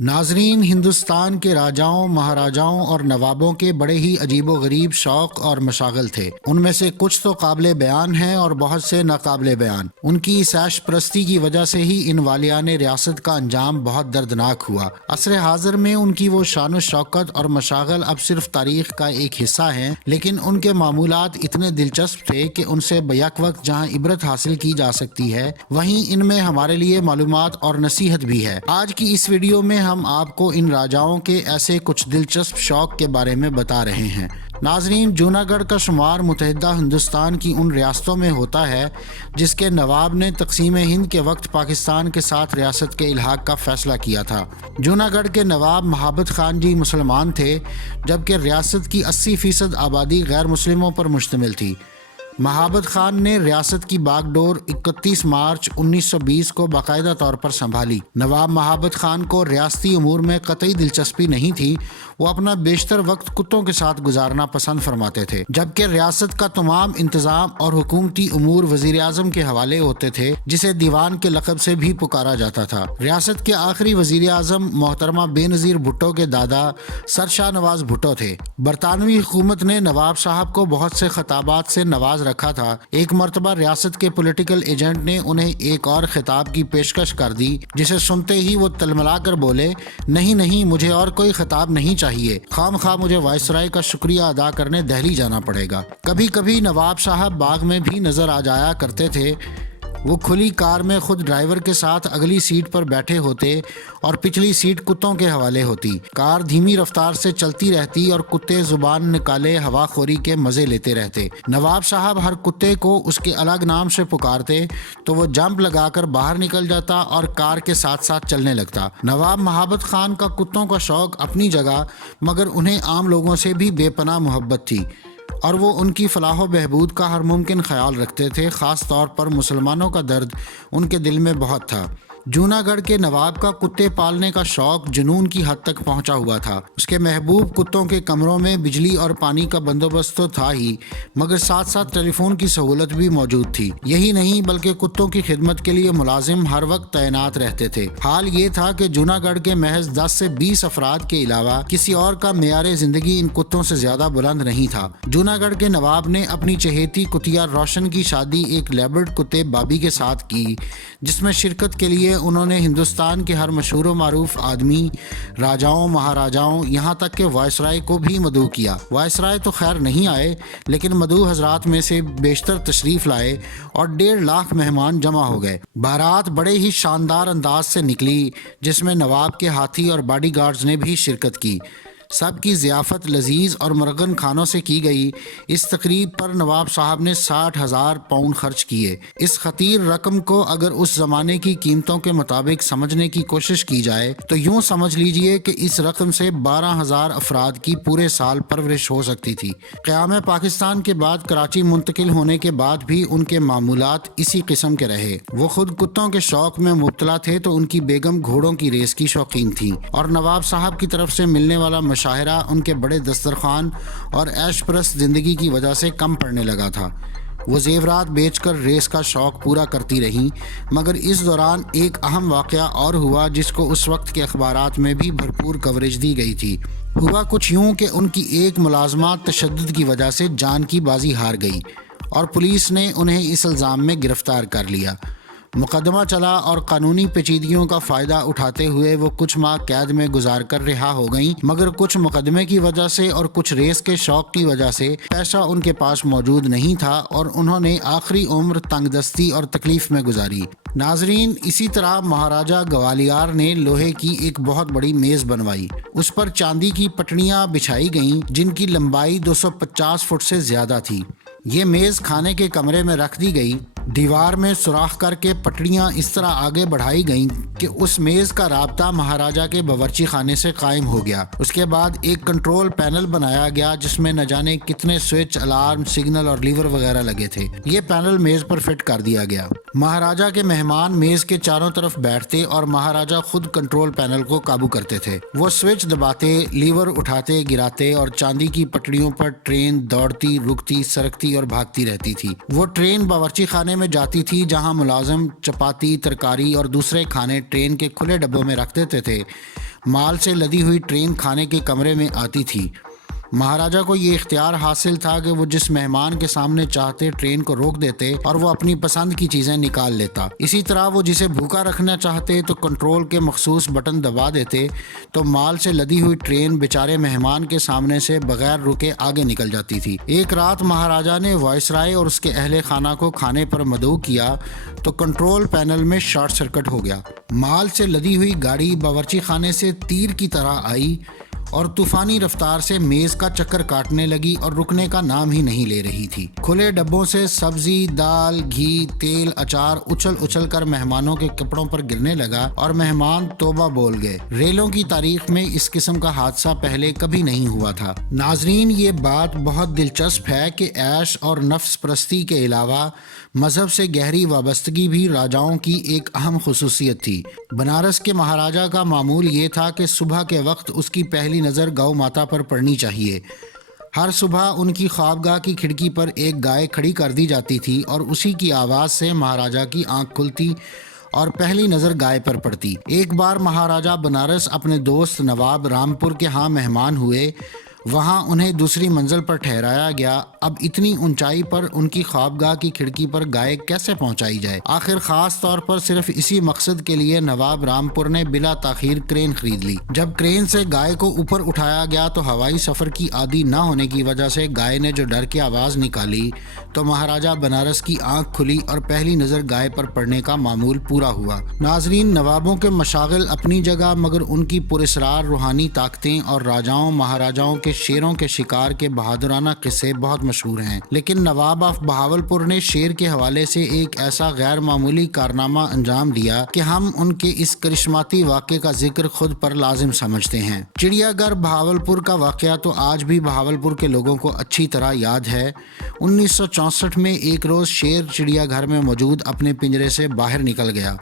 ناظرین، ہندوستان کے راجاؤں، مہاراجاؤں اور نوابوں کے بڑے ہی عجیب و غریب شوق اور مشاغل تھے۔ ان میں سے کچھ تو قابل بیان ہیں اور بہت سے ناقابل بیان۔ ان کی اس عیش پرستی کی وجہ سے ہی ان والیان ریاست کا انجام بہت دردناک ہوا۔ عصر حاضر میں ان کی وہ شان و شوکت اور مشاغل اب صرف تاریخ کا ایک حصہ ہیں، لیکن ان کے معمولات اتنے دلچسپ تھے کہ ان سے بیک وقت جہاں عبرت حاصل کی جا سکتی ہے، وہیں ان میں ہمارے لیے معلومات اور نصیحت بھی ہے۔ آج کی اس ویڈیو میں ہم آپ کو ان راجاؤں کے ایسے کچھ دلچسپ شوق کے بارے میں بتا رہے ہیں۔ ناظرین، جوناگڑھ کا شمار متحدہ ہندوستان کی ان ریاستوں میں ہوتا ہے جس کے نواب نے تقسیم ہند کے وقت پاکستان کے ساتھ ریاست کے الحاق کا فیصلہ کیا تھا۔ جوناگڑھ کے نواب مہابت خان جی مسلمان تھے، جبکہ ریاست کی 80% آبادی غیر مسلموں پر مشتمل تھی۔ مہابت خان نے ریاست کی باغ ڈور 31 مارچ 1920 کو باقاعدہ طور پر سنبھالی۔ نواب مہابت خان کو ریاستی امور میں قطعی دلچسپی نہیں تھی، وہ اپنا بیشتر وقت کتوں کے ساتھ گزارنا پسند فرماتے تھے، جبکہ ریاست کا تمام انتظام اور حکومتی امور وزیر اعظم کے حوالے ہوتے تھے، جسے دیوان کے لقب سے بھی پکارا جاتا تھا۔ ریاست کے آخری وزیر اعظم محترمہ بے نظیر بھٹو کے دادا سر شاہ نواز بھٹو تھے۔ برطانوی حکومت نے نواب صاحب کو بہت سے خطابات سے نواز رکھا تھا۔ ایک مرتبہ ریاست کے پولیٹیکل ایجنٹ نے انہیں ایک اور خطاب کی پیشکش کر دی، جسے سنتے ہی وہ تلملا کر بولے، نہیں، مجھے اور کوئی خطاب نہیں چاہیے، خام خواہ مجھے وائسرائے کا شکریہ ادا کرنے دہلی جانا پڑے گا۔ کبھی کبھی نواب صاحب باغ میں بھی نظر آ جایا کرتے تھے۔ وہ کھلی کار میں خود ڈرائیور کے ساتھ اگلی سیٹ پر بیٹھے ہوتے اور پچھلی سیٹ کتوں کے حوالے ہوتی۔ کار دھیمی رفتار سے چلتی رہتی اور کتے زبان نکالے ہوا خوری کے مزے لیتے رہتے۔ نواب صاحب ہر کتے کو اس کے الگ نام سے پکارتے تو وہ جمپ لگا کر باہر نکل جاتا اور کار کے ساتھ ساتھ چلنے لگتا۔ نواب مہابت خان کا کتوں کا شوق اپنی جگہ، مگر انہیں عام لوگوں سے بھی بے پناہ محبت تھی اور وہ ان کی فلاح و بہبود کا ہر ممکن خیال رکھتے تھے۔ خاص طور پر مسلمانوں کا درد ان کے دل میں بہت تھا۔ جوناگڑھ کے نواب کا کتے پالنے کا شوق جنون کی حد تک پہنچا ہوا تھا۔ اس کے محبوب کتوں کے کمروں میں بجلی اور پانی کا بندوبست تو تھا ہی، مگر ساتھ ساتھ ٹیلی فون کی سہولت بھی موجود تھی۔ یہی نہیں بلکہ کتوں کی خدمت کے لیے ملازم ہر وقت تعینات رہتے تھے۔ حال یہ تھا کہ جوناگڑھ کے محض 10 سے 20 افراد کے علاوہ کسی اور کا معیار زندگی ان کتوں سے زیادہ بلند نہیں تھا۔ جوناگڑھ کے نواب نے اپنی چہیتی کتیا روشن کی شادی ایک لیبرڈ کتے بابی کے ساتھ کی، جس میں شرکت کے لیے انہوں نے ہندوستان کے ہر مشہور و معروف آدمی، راجاؤں، مہاراجاؤں، یہاں تک کہ وائسرائے کو بھی مدعو کیا۔ وائسرائے تو خیر نہیں آئے، لیکن مدعو حضرات میں سے بیشتر تشریف لائے اور 1.5 لاکھ مہمان جمع ہو گئے۔ بارات بڑے ہی شاندار انداز سے نکلی، جس میں نواب کے ہاتھی اور باڈی گارڈز نے بھی شرکت کی۔ سب کی ضیافت لذیذ اور مرغن کھانوں سے کی گئی۔ اس تقریب پر نواب صاحب نے 60,000 پاؤنڈ خرچ کیے۔ اس خطیر رقم کو اگر اس زمانے کی قیمتوں کے مطابق سمجھنے کی کوشش کی جائے تو یوں سمجھ لیجئے کہ اس رقم سے 12,000 افراد کی پورے سال پرورش ہو سکتی تھی۔ قیام پاکستان کے بعد کراچی منتقل ہونے کے بعد بھی ان کے معمولات اسی قسم کے رہے۔ وہ خود کتوں کے شوق میں مبتلا تھے تو ان کی بیگم گھوڑوں کی ریس کی شوقین تھیں، اور نواب صاحب کی طرف سے ملنے والا مشاہرہ ان کے بڑے دسترخوان اور عیش پرست زندگی کی وجہ سے کم پڑنے لگا تھا۔ وہ زیورات بیچ کر ریس کا شوق پورا کرتی رہیں، مگر اس دوران ایک اہم واقعہ اور ہوا جس کو اس وقت کے اخبارات میں بھی بھرپور کوریج دی گئی تھی۔ ہوا کچھ یوں کہ ان کی ایک ملازمہ تشدد کی وجہ سے جان کی بازی ہار گئی اور پولیس نے انہیں اس الزام میں گرفتار کر لیا۔ مقدمہ چلا اور قانونی پیچیدگیوں کا فائدہ اٹھاتے ہوئے وہ کچھ ماہ قید میں گزار کر رہا ہو گئیں، مگر کچھ مقدمے کی وجہ سے اور کچھ ریس کے شوق کی وجہ سے پیسہ ان کے پاس موجود نہیں تھا اور انہوں نے آخری عمر تنگ دستی اور تکلیف میں گزاری۔ ناظرین، اسی طرح مہاراجہ گوالیار نے لوہے کی ایک بہت بڑی میز بنوائی۔ اس پر چاندی کی پٹڑیاں بچھائی گئیں جن کی لمبائی 250 فٹ سے زیادہ تھی۔ یہ میز کھانے کے کمرے میں رکھ دی گئی۔ دیوار میں سوراخ کر کے پٹڑیاں اس طرح آگے بڑھائی گئیں کہ اس میز کا رابطہ مہاراجہ کے باورچی خانے سے قائم ہو گیا۔ اس کے بعد ایک کنٹرول پینل بنایا گیا جس میں نہ جانے کتنے سوئچ، الارم، سگنل اور لیور وغیرہ لگے تھے۔ یہ پینل میز پر فٹ کر دیا گیا۔ مہاراجہ کے مہمان میز کے چاروں طرف بیٹھتے اور مہاراجہ خود کنٹرول پینل کو قابو کرتے تھے۔ وہ سوئچ دباتے، لیور اٹھاتے گراتے اور چاندی کی پٹڑیوں پر ٹرین دوڑتی، رکتی، سرکتی اور بھاگتی رہتی تھی۔ وہ ٹرین باورچی خانے میں جاتی تھی جہاں ملازم چپاتی، ترکاری اور دوسرے کھانے ٹرین کے کھلے ڈبوں میں رکھ دیتے تھے مال سے لدی ہوئی ٹرین کھانے کے کمرے میں آتی تھی۔ مہاراجا کو یہ اختیار حاصل تھا کہ وہ جس مہمان کے سامنے چاہتے ٹرین کو روک دیتے اور وہ اپنی پسند کی چیزیں نکال لیتا۔ اسی طرح وہ جسے بھوکا رکھنا چاہتے تو کنٹرول کے مخصوص بٹن دبا دیتے تو مال سے لدی ہوئی ٹرین بیچارے مہمان کے سامنے سے بغیر رکے آگے نکل جاتی تھی۔ ایک رات مہاراجا نے وائسرائے اور اس کے اہل خانہ کو کھانے پر مدعو کیا تو کنٹرول پینل میں شارٹ سرکٹ ہو گیا۔ مال سے لدی ہوئی گاڑی باورچی خانے سے تیر کی طرح آئی اور طوفانی رفتار سے میز کا چکر کاٹنے لگی اور رکنے کا نام ہی نہیں لے رہی تھی۔ کھلے ڈبوں سے سبزی، دال، گھی، تیل، اچار اچھل اچھل کر مہمانوں کے کپڑوں پر گرنے لگا اور مہمان توبہ بول گئے۔ ریلوں کی تاریخ میں اس قسم کا حادثہ پہلے کبھی نہیں ہوا تھا۔ ناظرین، یہ بات بہت دلچسپ ہے کہ عیش اور نفس پرستی کے علاوہ مذہب سے گہری وابستگی بھی راجاؤں کی ایک اہم خصوصیت تھی۔ بنارس کے مہاراجا کا معمول یہ تھا کہ صبح کے وقت اس کی پہلی نظر گو ماتا پر پڑنی چاہیے۔ ہر صبح ان کی خوابگاہ کی کھڑکی پر ایک گائے کھڑی کر دی جاتی تھی اور اسی کی آواز سے مہاراجا کی آنکھ کھلتی اور پہلی نظر گائے پر پڑتی۔ ایک بار مہاراجا بنارس اپنے دوست نواب رامپور کے ہاں مہمان ہوئے۔ وہاں انہیں دوسری منزل پر ٹھہرایا گیا۔ اب اتنی اونچائی پر ان کی خوابگاہ کی کھڑکی پر گائے کیسے پہنچائی جائے؟ آخر خاص طور پر صرف اسی مقصد کے لیے نواب رامپور نے بلا تاخیر کرین خرید لی۔ جب کرین سے گائے کو اوپر اٹھایا گیا تو ہوائی سفر کی عادی نہ ہونے کی وجہ سے گائے نے جو ڈر کے آواز نکالی تو مہاراجا بنارس کی آنکھ کھلی اور پہلی نظر گائے پر پڑنے کا معمول پورا ہوا۔ ناظرین، نوابوں کے مشاغل اپنی جگہ، مگر ان کی پراسرار روحانی طاقتیں اور راجاؤں مہاراجاؤں کے شیروں کے شکار کے بہادرانہ قصے بہت مشہور ہیں۔ لیکن نواب آف بہاولپور نے شیر کے حوالے سے ایک ایسا غیر معمولی کارنامہ انجام دیا کہ ہم ان کے اس کرشماتی واقعے کا ذکر خود پر لازم سمجھتے ہیں۔ چڑیا گھر بہاولپور کا واقعہ تو آج بھی بہاولپور کے لوگوں کو اچھی طرح یاد ہے۔ 1964 میں ایک روز شیر چڑیا گھر میں موجود اپنے پنجرے سے باہر نکل گیا۔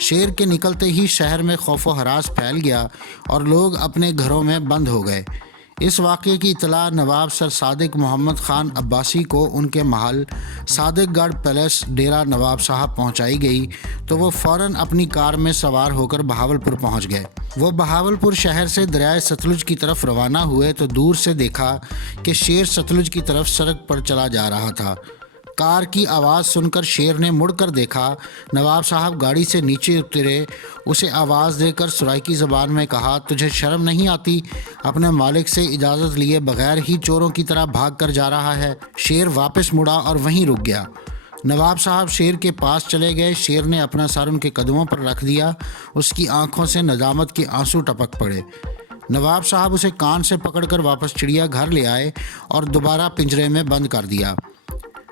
شیر کے نکلتے ہی شہر میں خوف و ہراس پھیل گیا اور لوگ اپنے گھروں میں بند ہو گئے۔ اس واقعے کی اطلاع نواب سر صادق محمد خان عباسی کو ان کے محل صادق گڑھ پیلس ڈیرہ نواب صاحب پہنچائی گئی تو وہ فوراً اپنی کار میں سوار ہو کر بہاولپور پہنچ گئے۔ وہ بہاولپور شہر سے دریائے ستلج کی طرف روانہ ہوئے تو دور سے دیکھا کہ شیر ستلج کی طرف سڑک پر چلا جا رہا تھا۔ کار کی آواز سن کر شیر نے مڑ کر دیکھا۔ نواب صاحب گاڑی سے نیچے اترے، اسے آواز دے کر سرائیکی زبان میں کہا، تجھے شرم نہیں آتی؟ اپنے مالک سے اجازت لیے بغیر ہی چوروں کی طرح بھاگ کر جا رہا ہے۔ شیر واپس مڑا اور وہیں رک گیا۔ نواب صاحب شیر کے پاس چلے گئے۔ شیر نے اپنا سر ان کے قدموں پر رکھ دیا۔ اس کی آنکھوں سے ندامت کے آنسو ٹپک پڑے۔ نواب صاحب اسے کان سے پکڑ کر واپس چڑیا گھر لے آئے اور دوبارہ پنجرے میں بند کر دیا۔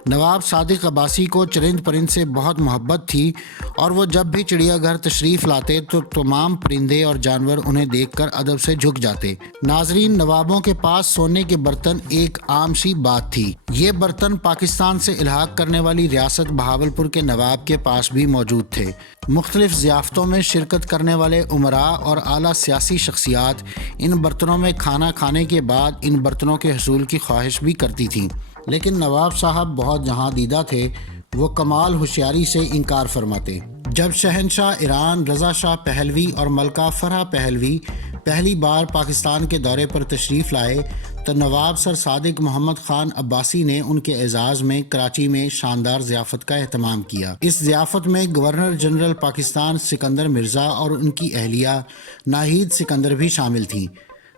نواب صادق عباسی کو چرند پرند سے بہت محبت تھی اور وہ جب بھی چڑیا گھر تشریف لاتے تو تمام پرندے اور جانور انہیں دیکھ کر ادب سے جھک جاتے۔ ناظرین، نوابوں کے پاس سونے کے برتن ایک عام سی بات تھی۔ یہ برتن پاکستان سے الحاق کرنے والی ریاست بہاولپور کے نواب کے پاس بھی موجود تھے۔ مختلف ضیافتوں میں شرکت کرنے والے امراء اور اعلیٰ سیاسی شخصیات ان برتنوں میں کھانا کھانے کے بعد ان برتنوں کے حصول کی خواہش بھی کرتی تھیں، لیکن نواب صاحب بہت جہاں دیدہ تھے، وہ کمال ہوشیاری سے انکار فرماتے۔ جب شہنشاہ ایران رضا شاہ پہلوی اور ملکہ فرح پہلوی پہلی بار پاکستان کے دورے پر تشریف لائے تو نواب سر صادق محمد خان عباسی نے ان کے اعزاز میں کراچی میں شاندار ضیافت کا اہتمام کیا۔ اس ضیافت میں گورنر جنرل پاکستان سکندر مرزا اور ان کی اہلیہ ناہید سکندر بھی شامل تھیں۔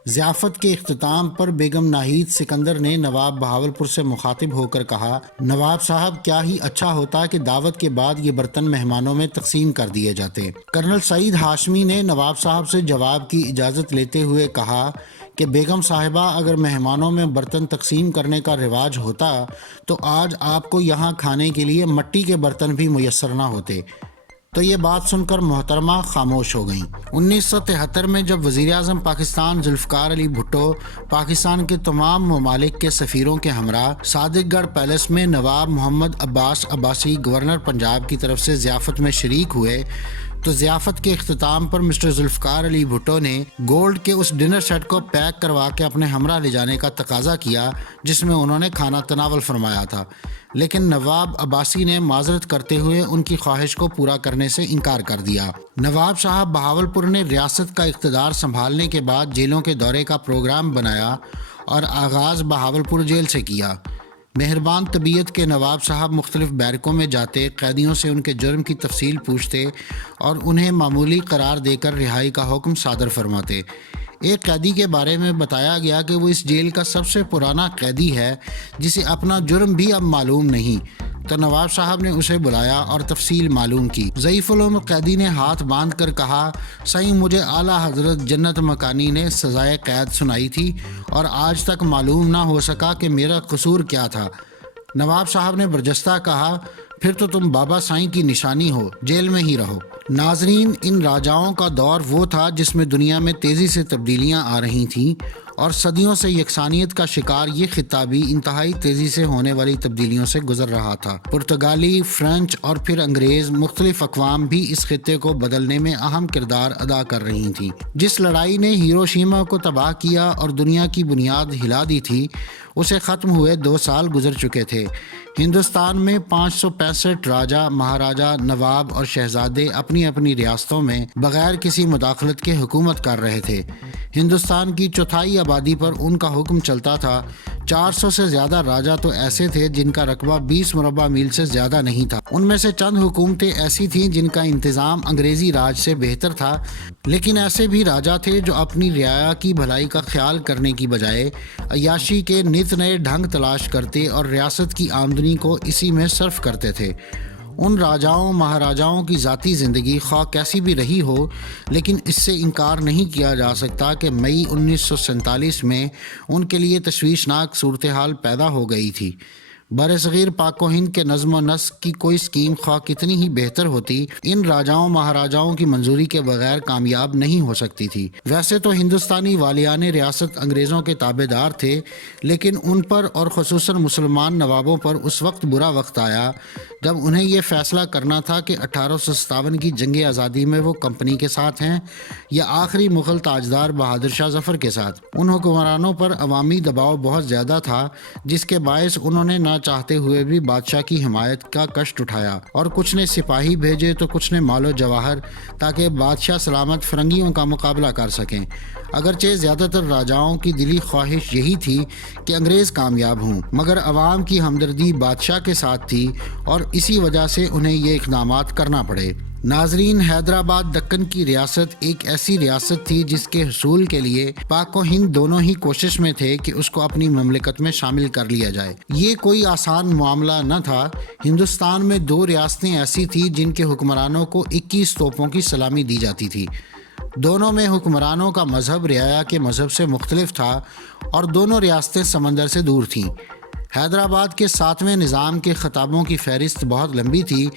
ضیافت کے اختتام پر بیگم ناہید سکندر نے نواب بہاولپور سے مخاطب ہو کر کہا، نواب صاحب، کیا ہی اچھا ہوتا کہ دعوت کے بعد یہ برتن مہمانوں میں تقسیم کر دیے جاتے۔ کرنل سعید ہاشمی نے نواب صاحب سے جواب کی اجازت لیتے ہوئے کہا کہ بیگم صاحبہ، اگر مہمانوں میں برتن تقسیم کرنے کا رواج ہوتا تو آج آپ کو یہاں کھانے کے لیے مٹی کے برتن بھی میسر نہ ہوتے۔ تو یہ بات سن کر محترمہ خاموش ہو گئیں۔ 1973 میں جب وزیر اعظم پاکستان ذوالفقار علی بھٹو پاکستان کے تمام ممالک کے سفیروں کے ہمراہ صادق گڑھ پیلس میں نواب محمد عباس عباسی گورنر پنجاب کی طرف سے ضیافت میں شریک ہوئے تو ضیافت کے اختتام پر مسٹر ذوالفقار علی بھٹو نے گولڈ کے اس ڈنر سیٹ کو پیک کروا کے اپنے ہمراہ لے جانے کا تقاضا کیا جس میں انہوں نے کھانا تناول فرمایا تھا، لیکن نواب عباسی نے معذرت کرتے ہوئے ان کی خواہش کو پورا کرنے سے انکار کر دیا۔ نواب صاحب بہاولپور نے ریاست کا اقتدار سنبھالنے کے بعد جیلوں کے دورے کا پروگرام بنایا اور آغاز بہاولپور جیل سے کیا۔ مہربان طبیعت کے نواب صاحب مختلف بیرکوں میں جاتے، قیدیوں سے ان کے جرم کی تفصیل پوچھتے اور انہیں معمولی قرار دے کر رہائی کا حکم صادر فرماتے۔ ایک قیدی کے بارے میں بتایا گیا کہ وہ اس جیل کا سب سے پرانا قیدی ہے جسے اپنا جرم بھی اب معلوم نہیں، تو نواب صاحب نے اسے بلایا اور تفصیل معلوم کی۔ ضعیف العمر قیدی نے ہاتھ باندھ کر کہا، سائیں مجھے اعلیٰ حضرت جنت مکانی نے سزائے قید سنائی تھی اور آج تک معلوم نہ ہو سکا کہ میرا قصور کیا تھا۔ نواب صاحب نے برجستہ کہا، پھر تو تم بابا سائیں کی نشانی ہو، جیل میں ہی رہو۔ ناظرین، ان راجاؤں کا دور وہ تھا جس میں دنیا میں تیزی سے تبدیلیاں آ رہی تھیں اور صدیوں سے یکسانیت کا شکار یہ خطہ بھی انتہائی تیزی سے ہونے والی تبدیلیوں سے گزر رہا تھا۔ پرتگالی، فرینچ اور پھر انگریز مختلف اقوام بھی اس خطے کو بدلنے میں اہم کردار ادا کر رہی تھیں۔ جس لڑائی نے ہیروشیما کو تباہ کیا اور دنیا کی بنیاد ہلا دی تھی، اسے ختم ہوئے 2 سال گزر چکے تھے۔ ہندوستان میں 565 راجا، مہاراجا، نواب اور شہزادے اپنی اپنی ریاستوں میں بغیر کسی مداخلت کے حکومت کر رہے تھے۔ ہندوستان کی چوتھائی آبادی پر ان کا حکم چلتا تھا۔ 400 سے زیادہ راجا تو ایسے تھے جن کا رقبہ 20 مربع میل سے زیادہ نہیں تھا۔ ان میں سے چند حکومتیں ایسی تھیں جن کا انتظام انگریزی راج سے بہتر تھا، لیکن ایسے بھی راجا تھے جو اپنی رعایا کی بھلائی کا خیال کرنے کی بجائے عیاشی کے نت نئے ڈھنگ تلاش کرتے اور ریاست کی آمدنی کو اسی میں صرف کرتے تھے۔ ان راجاؤں مہاراجاؤں کی ذاتی زندگی خواہ کیسی بھی رہی ہو، لیکن اس سے انکار نہیں کیا جا سکتا کہ مئی 1947 میں ان کے لیے تشویشناک صورتحال پیدا ہو گئی تھی۔ برصغیر پاک و ہند کے نظم و نسق کی کوئی اسکیم خواہ کتنی ہی بہتر ہوتی، ان راجاؤں مہاراجاؤں کی منظوری کے بغیر کامیاب نہیں ہو سکتی تھی۔ ویسے تو ہندوستانی والیان ریاست انگریزوں کے تابع دار تھے، لیکن ان پر اور خصوصاً مسلمان نوابوں پر اس وقت برا وقت آیا جب انہیں یہ فیصلہ کرنا تھا کہ 1857 کی جنگ آزادی میں وہ کمپنی کے ساتھ ہیں یا آخری مغل تاجدار بہادر شاہ ظفر کے ساتھ۔ ان حکمرانوں پر عوامی دباؤ بہت زیادہ تھا، جس کے باعث انہوں نے نہ چاہتے ہوئے بھی بادشاہ کی حمایت کا کشٹ اٹھایا، اور کچھ نے سپاہی بھیجے تو کچھ نے مال و جواہر، تاکہ بادشاہ سلامت فرنگیوں کا مقابلہ کر سکیں۔ اگرچہ زیادہ تر راجاؤں کی دلی خواہش یہی تھی کہ انگریز کامیاب ہوں، مگر عوام کی ہمدردی بادشاہ کے ساتھ تھی اور اسی وجہ سے انہیں یہ اقدامات کرنا پڑے۔ ناظرین، حیدرآباد دکن کی ریاست ایک ایسی ریاست تھی جس کے حصول کے لیے پاک و ہند دونوں ہی کوشش میں تھے کہ اس کو اپنی مملکت میں شامل کر لیا جائے۔ یہ کوئی آسان معاملہ نہ تھا۔ ہندوستان میں 2 ریاستیں ایسی تھیں جن کے حکمرانوں کو 21 توپوں کی سلامی دی جاتی تھی۔ دونوں میں حکمرانوں کا مذہب رعایا کے مذہب سے مختلف تھا اور دونوں ریاستیں سمندر سے دور تھیں۔ حیدرآباد کے 7ویں نظام کے خطابوں کی فہرست بہت لمبی تھی۔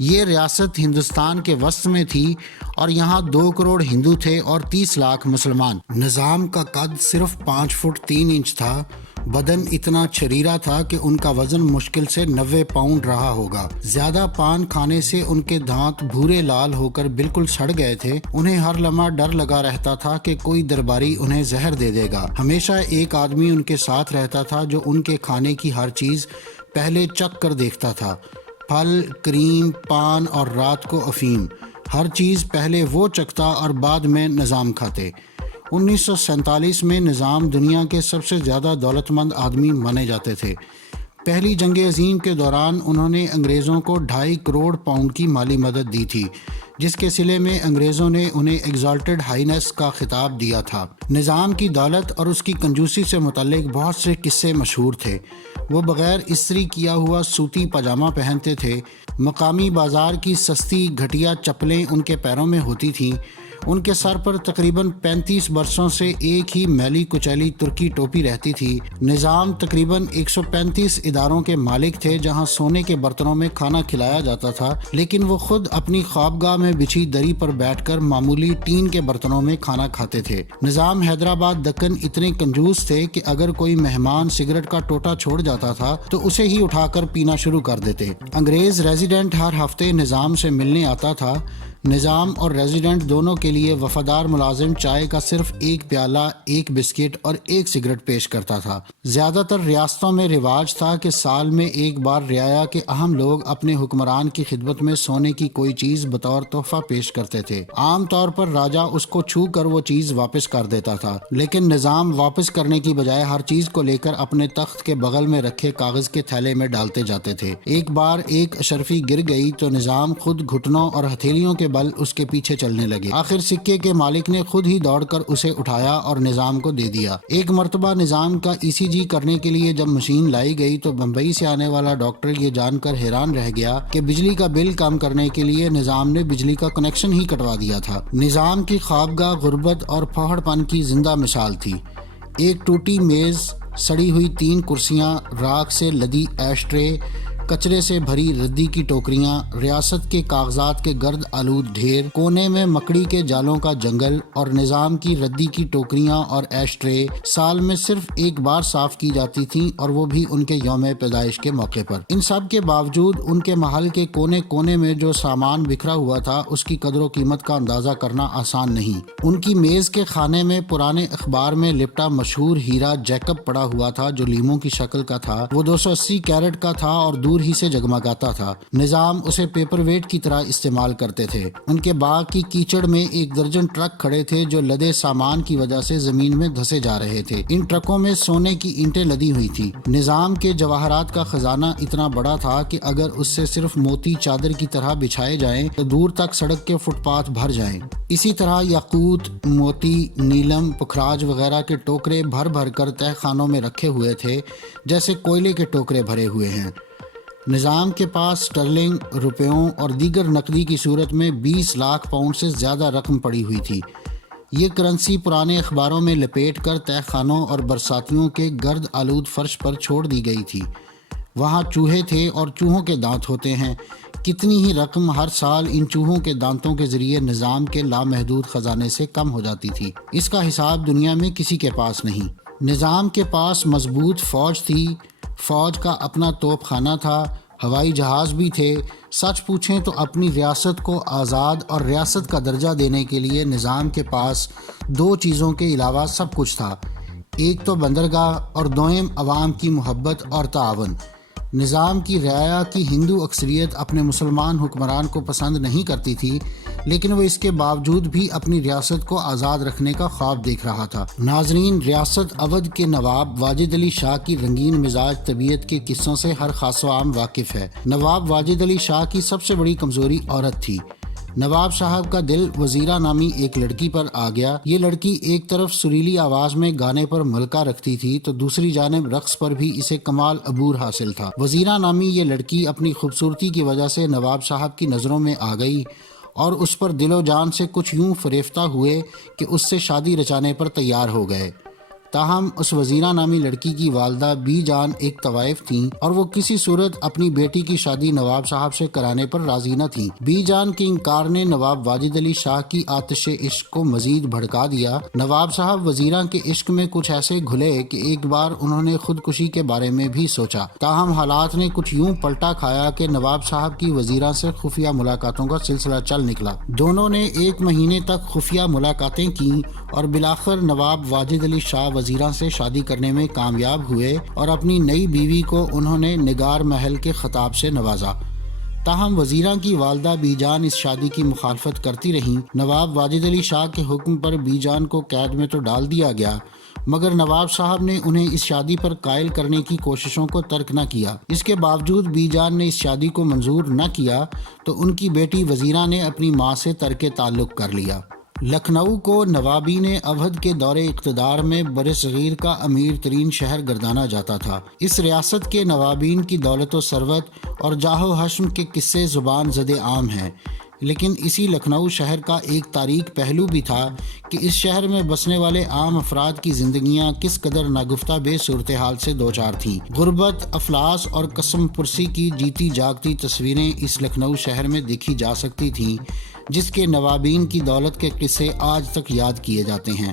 یہ ریاست ہندوستان کے وسط میں تھی اور یہاں 2 کروڑ ہندو تھے اور 30 لاکھ مسلمان۔ نظام کا قد صرف 5 فٹ 3 انچ تھا۔ بدن اتنا چھریرا تھا کہ ان کا وزن مشکل سے 90 پاؤنڈ رہا ہوگا۔ زیادہ پان کھانے سے ان کے دانت بھورے لال ہو کر بالکل سڑ گئے تھے۔ انہیں ہر لمحہ ڈر لگا رہتا تھا کہ کوئی درباری انہیں زہر دے دے گا۔ ہمیشہ ایک آدمی ان کے ساتھ رہتا تھا جو ان کے کھانے کی ہر چیز پہلے چکھ کر دیکھتا تھا۔ پھل، کریم، پان اور رات کو افیم، ہر چیز پہلے وہ چکھتا اور بعد میں نظام کھاتے۔ 1947 میں نظام دنیا کے سب سے زیادہ دولت مند آدمی مانے جاتے تھے۔ پہلی جنگ عظیم کے دوران انہوں نے انگریزوں کو 2.5 کروڑ پاؤنڈ کی مالی مدد دی تھی، جس کے صلے میں انگریزوں نے انہیں ایگزالٹڈ ہائینس کا خطاب دیا تھا۔ نظام کی دولت اور اس کی کنجوسی سے متعلق بہت سے قصے مشہور تھے۔ وہ بغیر استری کیا ہوا سوتی پاجامہ پہنتے تھے۔ مقامی بازار کی سستی گھٹیا چپلیں ان کے پیروں میں ہوتی تھیں۔ ان کے سر پر تقریباً 35 برسوں سے ایک ہی میلی کچیلی ترکی ٹوپی رہتی تھی۔ نظام تقریباً 135 اداروں کے مالک تھے جہاں سونے کے برتنوں میں کھانا کھلایا جاتا تھا، لیکن وہ خود اپنی خوابگاہ میں بچھی دری پر بیٹھ کر معمولی ٹین کے برتنوں میں کھانا کھاتے تھے۔ نظام حیدرآباد دکن اتنے کنجوس تھے کہ اگر کوئی مہمان سگریٹ کا ٹوٹا چھوڑ جاتا تھا تو اسے ہی اٹھا کر پینا شروع کر دیتے۔ انگریز ریزیڈنٹ ہر ہفتے نظام سے ملنے آتا تھا۔ نظام اور ریزیڈنٹ دونوں کے لیے وفادار ملازم چائے کا صرف ایک پیالہ، ایک بسکٹ اور ایک سگریٹ پیش کرتا تھا۔ زیادہ تر ریاستوں میں رواج تھا کہ سال میں ایک بار رعایا کے اہم لوگ اپنے حکمران کی خدمت میں سونے کی کوئی چیز بطور تحفہ پیش کرتے تھے۔ عام طور پر راجا اس کو چھو کر وہ چیز واپس کر دیتا تھا، لیکن نظام واپس کرنے کی بجائے ہر چیز کو لے کر اپنے تخت کے بغل میں رکھے کاغذ کے تھیلے میں ڈالتے جاتے تھے۔ ایک بار ایک اشرفی گر گئی تو نظام خود گھٹنوں اور ہتھیلیوں کے بل اس کے پیچھے چلنے لگے۔ آخر سکے کے مالک نے خود ہی دوڑ کر اسے اٹھایا اور نظام کو دے دیا۔ ایک مرتبہ نظام کا ECG کرنے کے لیے جب مشین لائی گئی تو بمبئی سے آنے والا ڈاکٹر یہ جان کر حیران رہ گیا کہ بجلی کا بل کم کرنے کے لیے نظام نے بجلی کا کنیکشن ہی کٹوا دیا تھا۔ نظام کی خوابگاہ غربت اور پھوڑ پن کی زندہ مثال تھی۔ ایک ٹوٹی میز، سڑی ہوئی 3 کرسیاں، راکھ سے لدی ایش ٹرے، کچرے سے بھری ردی کی ٹوکریاں، ریاست کے کاغذات کے گرد آلود ڈھیر، کونے میں مکڑی کے جالوں کا جنگل اور نظام کی ردی کی ٹوکریاں اور ایش ٹرے سال میں صرف ایک بار صاف کی جاتی تھیں، اور وہ بھی ان کے یوم پیدائش کے موقع پر۔ ان سب کے باوجود ان کے محل کے کونے کونے میں جو سامان بکھرا ہوا تھا اس کی قدر و قیمت کا اندازہ کرنا آسان نہیں۔ ان کی میز کے خانے میں پرانے اخبار میں لپٹا مشہور ہیرا جیکب پڑا ہوا تھا جو لیموں کی شکل کا تھا۔ وہ 280 کیرٹ کا تھا اور دور ہی سے جگمگاتا تھا۔ نظام اسے پیپر ویٹ کی طرح استعمال کرتے تھے۔ ان کے باغ کی کیچڑ میں 1 درجن ٹرک کھڑے تھے جو لدے سامان کی وجہ سے زمین میں دھسے جا رہے تھے۔ ان ٹرکوں میں سونے کی اینٹیں لدی ہوئی تھی۔ نظام کے جواہرات کا خزانہ اتنا بڑا تھا کہ اگر اس سے صرف موتی چادر کی طرح بچھائے جائیں تو دور تک سڑک کے فٹ پاتھ بھر جائیں۔ اسی طرح یاقوت، موتی، نیلم، پکھراج وغیرہ کے ٹوکرے بھر بھر کر تہہ خانوں میں رکھے ہوئے تھے، جیسے کوئلے کے ٹوکرے بھرے ہوئے ہیں۔ نظام کے پاس سٹرلنگ، روپیوں اور دیگر نقدی کی صورت میں 20 لاکھ پاؤنڈ سے زیادہ رقم پڑی ہوئی تھی۔ یہ کرنسی پرانے اخباروں میں لپیٹ کر تہہ خانوں اور برساتیوں کے گرد آلود فرش پر چھوڑ دی گئی تھی۔ وہاں چوہے تھے اور چوہوں کے دانت ہوتے ہیں۔ کتنی ہی رقم ہر سال ان چوہوں کے دانتوں کے ذریعے نظام کے لامحدود خزانے سے کم ہو جاتی تھی۔ اس کا حساب دنیا میں کسی کے پاس نہیں۔ نظام کے پاس مضبوط فوج تھی، فوج کا اپنا توپ خانہ تھا، ہوائی جہاز بھی تھے۔ سچ پوچھیں تو اپنی ریاست کو آزاد اور ریاست کا درجہ دینے کے لیے نظام کے پاس 2 چیزوں کے علاوہ سب کچھ تھا، ایک تو بندرگاہ اور دوئم عوام کی محبت اور تعاون۔ نظام کی رعایا کی ہندو اکثریت اپنے مسلمان حکمران کو پسند نہیں کرتی تھی، لیکن وہ اس کے باوجود بھی اپنی ریاست کو آزاد رکھنے کا خواب دیکھ رہا تھا۔ ناظرین، ریاست اودھ کے نواب واجد علی شاہ کی رنگین مزاج طبیعت کے قصوں سے ہر خاص و عام واقف ہے۔ نواب واجد علی شاہ کی سب سے بڑی کمزوری عورت تھی۔ نواب صاحب کا دل وزیرہ نامی ایک لڑکی پر آ گیا۔ یہ لڑکی ایک طرف سریلی آواز میں گانے پر ملکہ رکھتی تھی تو دوسری جانب رقص پر بھی اسے کمال عبور حاصل تھا۔ وزیرہ نامی یہ لڑکی اپنی خوبصورتی کی وجہ سے نواب صاحب کی نظروں میں آ گئی اور اس پر دل و جان سے کچھ یوں فریفتہ ہوئے کہ اس سے شادی رچانے پر تیار ہو گئے۔ تاہم اس وزیرہ نامی لڑکی کی والدہ بی جان ایک طوائف تھیں اور وہ کسی صورت اپنی بیٹی کی شادی نواب صاحب سے کرانے پر راضی نہ تھیں۔ بی جان کے انکار نے نواب واجد علی شاہ کی آتش عشق کو مزید بھڑکا دیا۔ نواب صاحب وزیرہ کے عشق میں کچھ ایسے گھلے کہ ایک بار انہوں نے خودکشی کے بارے میں بھی سوچا۔ تاہم حالات نے کچھ یوں پلٹا کھایا کہ نواب صاحب کی وزیرہ سے خفیہ ملاقاتوں کا سلسلہ چل نکلا۔ دونوں نے 1 مہینے تک خفیہ ملاقاتیں کیں اور بالآخر نواب واجد علی شاہ وزیرہ سے شادی کرنے میں کامیاب ہوئے اور اپنی نئی بیوی کو انہوں نے نگار محل کے خطاب سے نوازا۔ تاہم وزیرہ کی والدہ بی جان اس شادی کی مخالفت کرتی رہیں۔ نواب واجد علی شاہ کے حکم پر بی جان کو قید میں تو ڈال دیا گیا، مگر نواب صاحب نے انہیں اس شادی پر قائل کرنے کی کوششوں کو ترک نہ کیا۔ اس کے باوجود بی جان نے اس شادی کو منظور نہ کیا تو ان کی بیٹی وزیرہ نے اپنی ماں سے ترک تعلق کر لیا۔ لکھنؤ کو نوابین اودھ کے دور اقتدار میں برصغیر کا امیر ترین شہر گردانا جاتا تھا۔ اس ریاست کے نوابین کی دولت و ثروت اور جاہ و حشم کے قصے زبان زد عام ہیں، لیکن اسی لکھنؤ شہر کا ایک تاریک پہلو بھی تھا کہ اس شہر میں بسنے والے عام افراد کی زندگیاں کس قدر ناگفتہ بے صورتحال سے دوچار تھیں۔ غربت، افلاس اور قسم پرسی کی جیتی جاگتی تصویریں اس لکھنؤ شہر میں دیکھی جا سکتی تھیں، جس کے نوابین کی دولت کے قصے آج تک یاد کیے جاتے ہیں۔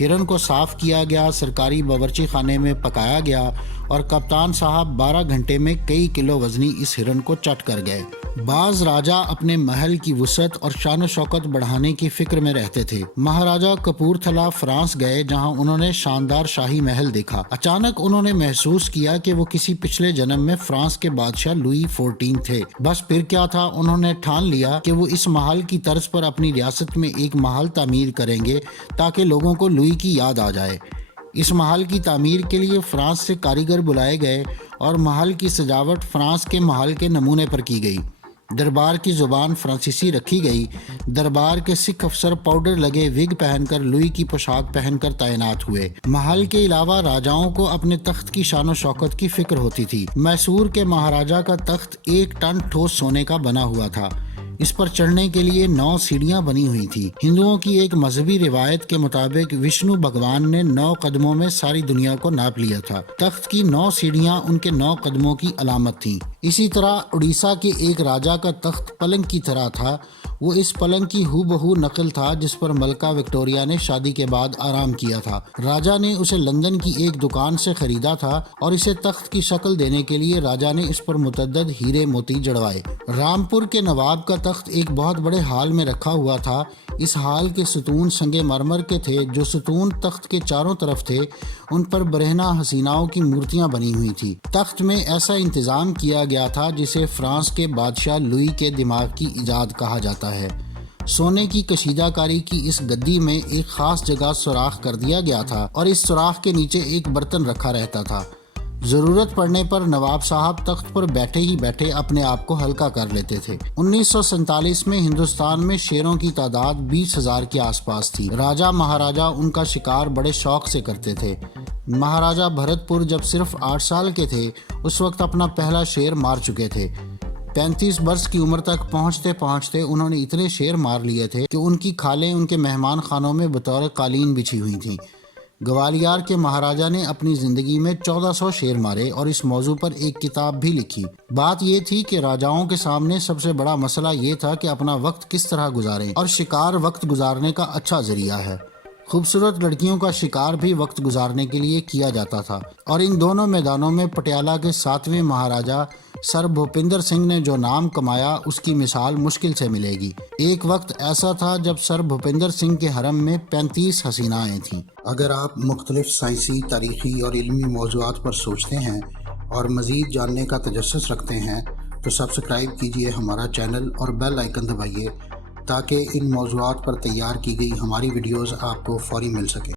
ہرن کو صاف کیا گیا، سرکاری باورچی خانے میں پکایا گیا اور کپتان صاحب 12 گھنٹے میں کئی کلو وزنی اس ہرن کو چٹ کر گئے۔ بعض راجہ اپنے محل کی وسعت اور شان و شوکت بڑھانے کی فکر میں رہتے تھے۔ مہاراجہ کپور تھلا فرانس گئے، جہاں انہوں نے شاندار شاہی محل دیکھا۔ اچانک انہوں نے محسوس کیا کہ وہ کسی پچھلے جنم میں فرانس کے بادشاہ لوئی 14 تھے۔ بس پھر کیا تھا، انہوں نے ٹھان لیا کہ وہ اس محل کی طرز پر اپنی ریاست میں ایک محل تعمیر کریں گے تاکہ لوگوں کو لوئی کی یاد آ جائے۔ اس محل کی تعمیر کے لیے فرانس سے کاریگر بلائے گئے اور محل کی سجاوٹ فرانس کے محل کے نمونے پر کی گئی۔ دربار کی زبان فرانسیسی رکھی گئی۔ دربار کے سکھ افسر پاؤڈر لگے وگ پہن کر لوئی کی پوشاک پہن کر تعینات ہوئے۔ محل کے علاوہ راجاؤں کو اپنے تخت کی شان و شوکت کی فکر ہوتی تھی۔ میسور کے مہاراجہ کا تخت 1 ٹن ٹھوس سونے کا بنا ہوا تھا۔ اس پر چڑھنے کے لیے 9 سیڑھیاں بنی ہوئی تھی۔ ہندوؤں کی ایک مذہبی روایت کے مطابق وشنو بھگوان نے 9 قدموں میں ساری دنیا کو ناپ لیا تھا۔ تخت کی 9 سیڑھیاں ان کے 9 قدموں کی علامت تھیں۔ اسی طرح اڑیسہ کے ایک راجہ کا تخت پلنگ کی طرح تھا۔ وہ اس پلنگ کی ہو بہو نقل تھا جس پر ملکہ وکٹوریہ نے شادی کے بعد آرام کیا تھا۔ راجہ نے اسے لندن کی ایک دکان سے خریدا تھا اور اسے تخت کی شکل دینے کے لیے راجہ نے اس پر متعدد ہیرے موتی جڑوائے۔ رامپور کے نواب کا تخت ایک بہت بڑے ہال میں رکھا ہوا تھا۔ اس ہال کے ستون سنگ مرمر کے تھے۔ جو ستون تخت کے چاروں طرف تھے ان پر برہنہ حسیناؤں کی مورتیاں بنی ہوئی تھی۔ تخت میں ایسا انتظام کیا گیا تھا جسے فرانس کے بادشاہ لوئی کے دماغ کی ایجاد کہا جاتا ہے۔ سونے کی کشیدہ کاری کی اس گدی میں ایک خاص جگہ سوراخ کر دیا گیا تھا اور اس سوراخ کے نیچے ایک برتن رکھا رہتا تھا۔ ضرورت پڑنے پر نواب صاحب تخت پر بیٹھے ہی بیٹھے اپنے آپ کو ہلکا کر لیتے تھے۔ 1947 میں ہندوستان میں شیروں کی تعداد 20,000 کے آس پاس تھی۔ راجہ مہاراجہ ان کا شکار بڑے شوق سے کرتے تھے۔ مہاراجہ بھرت پور جب صرف 8 سال کے تھے اس وقت اپنا پہلا شیر مار چکے تھے۔ 35 برس کی عمر تک پہنچتے پہنچتے انہوں نے اتنے شیر مار لیے تھے کہ ان کی کھالیں ان کے مہمان خانوں میں بطور قالین بچھی ہوئی تھیں۔ گوالیار کے مہاراجہ نے اپنی زندگی میں 1400 شیر مارے اور اس موضوع پر ایک کتاب بھی لکھی۔ بات یہ تھی کہ راجاؤں کے سامنے سب سے بڑا مسئلہ یہ تھا کہ اپنا وقت کس طرح گزاریں، اور شکار وقت گزارنے کا اچھا ذریعہ ہے۔ خوبصورت لڑکیوں کا شکار بھی وقت گزارنے کے لیے کیا جاتا تھا، اور ان دونوں میدانوں میں پٹیالہ کے 7ویں مہاراجہ سر بھوپندر سنگھ نے جو نام کمایا اس کی مثال مشکل سے ملے گی۔ ایک وقت ایسا تھا جب سر بھوپندر سنگھ کے حرم میں 35 حسینائیں تھیں۔ اگر آپ مختلف سائنسی، تاریخی اور علمی موضوعات پر سوچتے ہیں اور مزید جاننے کا تجسس رکھتے ہیں تو سبسکرائب کیجیے ہمارا چینل اور بیل آئیکن دبائیے تاکہ ان موضوعات پر تیار کی گئی ہماری ویڈیوز آپ کو فوری مل سکیں۔